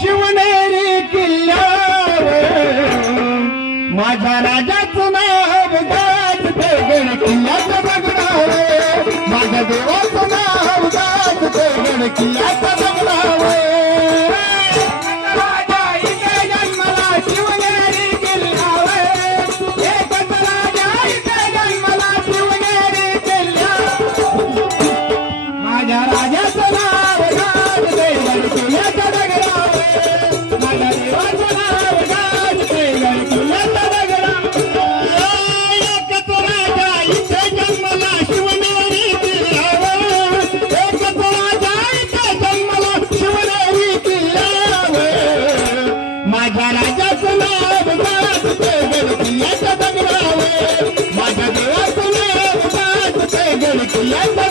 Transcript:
शिवनेरी किल्ल्यावर. माझ्या राजाचं नाव गाज गण किल्ल्याचं बघणार माझ्या देवाचं नाव गाज गण किल्ल्याचं बघणार राजा Let's go.